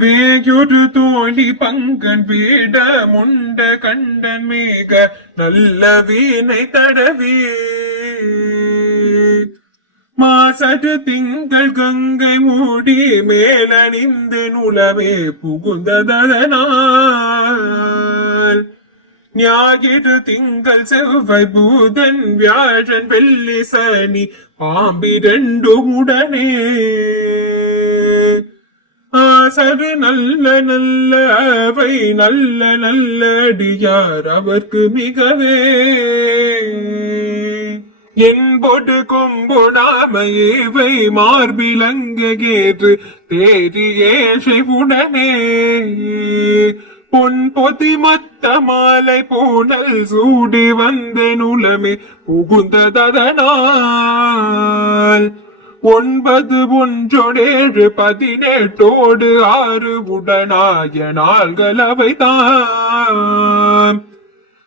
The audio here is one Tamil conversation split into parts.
வேயொரு தோழி பங்கன் வீட முண்ட கண்டன் மிக நல்ல வீணை தடவி. மாசடு திங்கள் கங்கை மூடி மேலணிந்து நுளவே புகுந்ததனால். ஞாயிறு திங்கள் செவ்வாய் பூதன் வியாழன் வெள்ளி சனி பாம்பிரண்டு உடனே. ஆசரு நல்ல நல்ல அவை நல்ல நல்ல அடியார் அவர்க்கு மிகவே. என்பொடு கொம்பொடாமையேவை மார்பிலங்கேற்று தேரியேஷை உடனே. பொன் பொதி மத்த மாலை பூனல் சூடி வந்த நுலமே புகுந்ததனால் ஒன்பது ஒன்றொடேழு பதினெட்டோடு ஆறு உடனாய நாள்கள் அவைதான்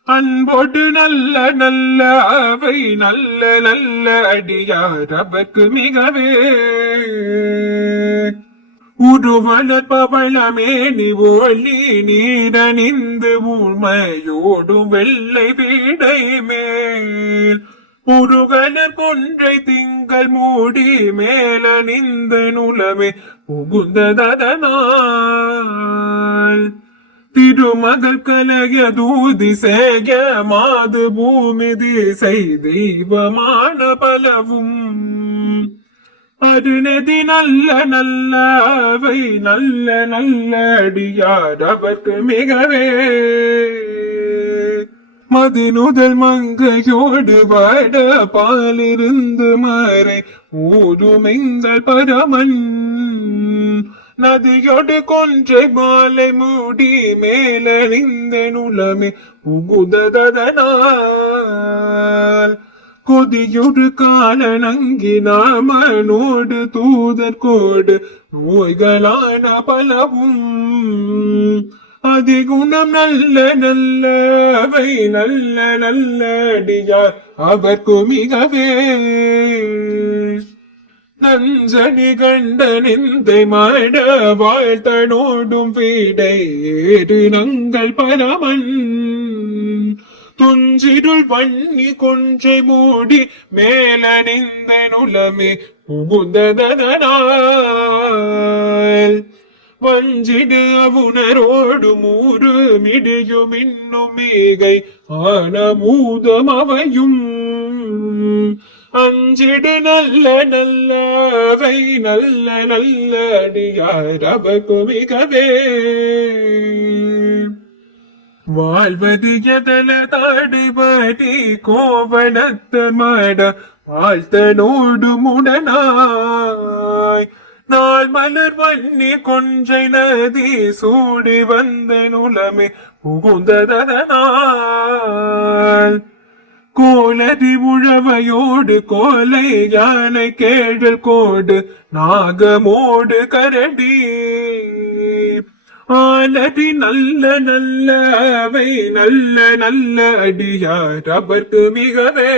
அன்போடு நல்ல நல்ல அவை நல்ல நல்ல அடியார் அவர்க்கு மிகவே. உருவலர் பவளமேனி ஒளி நீரணிந்து ஊழ்மையோடும் வெள்ளை வீடை மேல் முருகனர் கொன்றை திங்கள் மூடி மேலணிந்த நுலமே புகுந்ததனால் திருமகள் கலைய தூதி சேய மாது பூமி திசை தெய்வமான பலவும். அருணதி நல்ல நல்ல அவை நல்ல நல்ல அடியார் அவர்க்கு மிகவே. மதினுதல் மங்கையோடு வட பாலிருந்து மறை ஊருமெங்கள் பரமன். நதியோடு கொன்றை மாலை மூடி மேலணிந்த நுலமே புகுததனால் கொதியொரு காலனங்கி நாமனோடு தூதர் கோடு நோய்களான பலவும். அதிகுணம் குணம் நல்ல நல்லவை நல்ல நல்ல அடியார் அவர்க்கு மிகவே. நஞ்சனி கண்ட நிந்தை மாட வாழ்த்தனோடும் வீடை நங்கள் பரமன். துஞ்சிருள் வன்னி கொன்றை மூடி மேலணிந்த நுலமே புகுந்ததனால் வஞ்சிடு அவுணரோடு மூறு மிடியும் இன்னும் மேகை ஆனமூதம் அவையும் அஞ்சிடு நல்ல நல்லவை நல்ல நல்ல அடியார் அவக்கு வாழ்வது எதல தாடிபடி கோவணத்த மாட வாழ்த்தனோடு முடனாய். நாள் மலர் வன்னி கொஞ்சை நதி சூடி வந்த நுலமே புகுந்ததனால். கோலதி உழவையோடு கோலை யானை கேடல் கோடு நாகமோடு கரடி. ஆலதி நல்ல நல்ல அவை நல்ல நல்ல அடியார் அவர்க்கு மிகவே.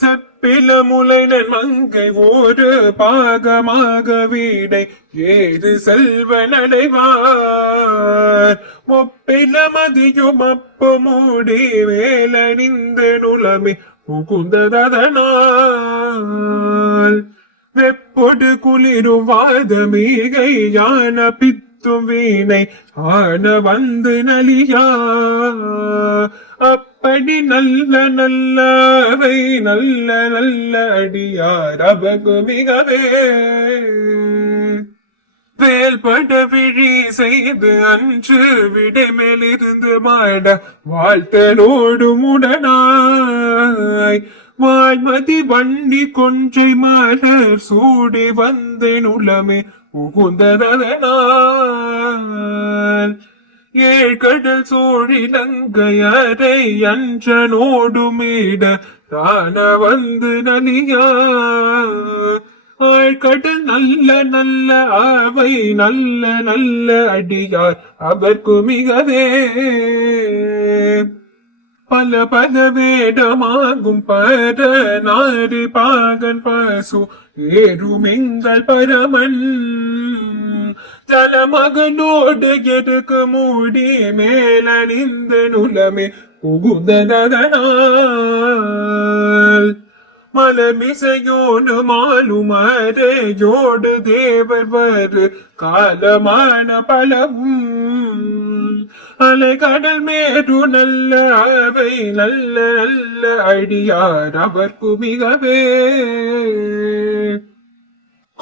செப்பில முலைனன் மங்கை ஒரு பாகமாக வீடை ஏது செல்வ நடைவார். ஒப்பில மதியும் அப்பு மூடி வேலணிந்த நுழமே புகுந்ததனால் வெப்பொடு குளிரும் வாதமீகை யான பித்தும் வீணை ஆன வந்து நலியா. அப் அடி நல்ல நல்லவை நல்ல நல்ல அடியார் அபகு மிகவே வேல்பட விழி செய்து அன்று விடைமேலிருந்து மாட வாழ்த்தனோடு முடனாய். வாழ்மதி வண்டி கொன்றை மலர் சூடி வந்தேன் உளமே உகுந்ததனால் ஏழ்கடல் சோழி லங்கையரை அன்றனோடு தான வந்து நலியா. ஆழ்கடல் நல்ல நல்ல அவை நல்ல நல்ல அடியார் அவர்க்கு மிகவே. பல பல வேடமாகும் பர நாறு பாகன் பசு ஏறுமெங்கள் பரமன். ஜலமகனோடு எதுக்கு மூடி மேலணிந்த நுலமே புகுதனால் மலமிசையோடு மாலுமரையோடு தேவர் வரு காலமான பலவும் அலை கடல் மேடு நல்ல அவை நல்ல நல்ல அடியார் அவர்க்கு மிகவே.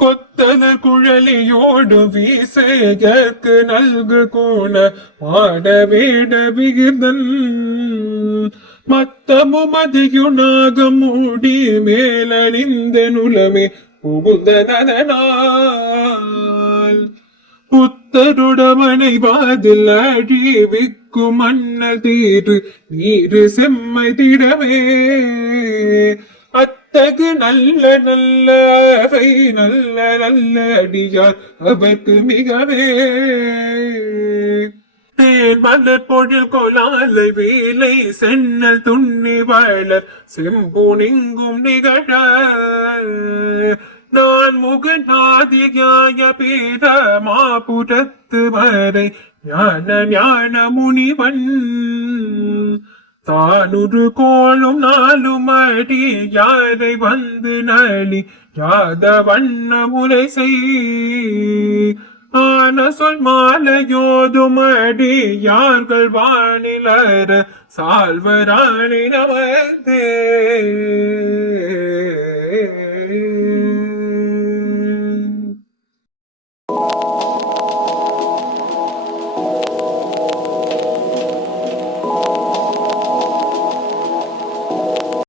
கொத்தன குழலியோடு வீசையக்கு நல்கு கோண பாட வேட விகிதன். மத்தமு மதியுனாக மூடி மேலணிந்த நுலமே புகுந்ததனால் புத்தருடமனை வாதில் அழிவிக்கும் மன்னர் தீரு நீரு செம்மை திடமே. அத்தகு நல்ல நல்ல அவை நல்ல நல்ல அடியார் அவர்க்கு மிகவே. தேன் மலர் பொழில் கோலாலை வேலை சென்னல் துண்ணி வளர் செம்புனிங்கும் நிகழ நான் முகநாதிகாய பேத மாபுரத்து வரை ஞான ஞான முனிவன். தானுரு கோளும் நாளும் அடி யாரை வந்து நளி யாத வண்ண முலை செய். ஆன சொல் மாலையோதும் அடி யார்கள் வானிலர சால்வராணி நமதே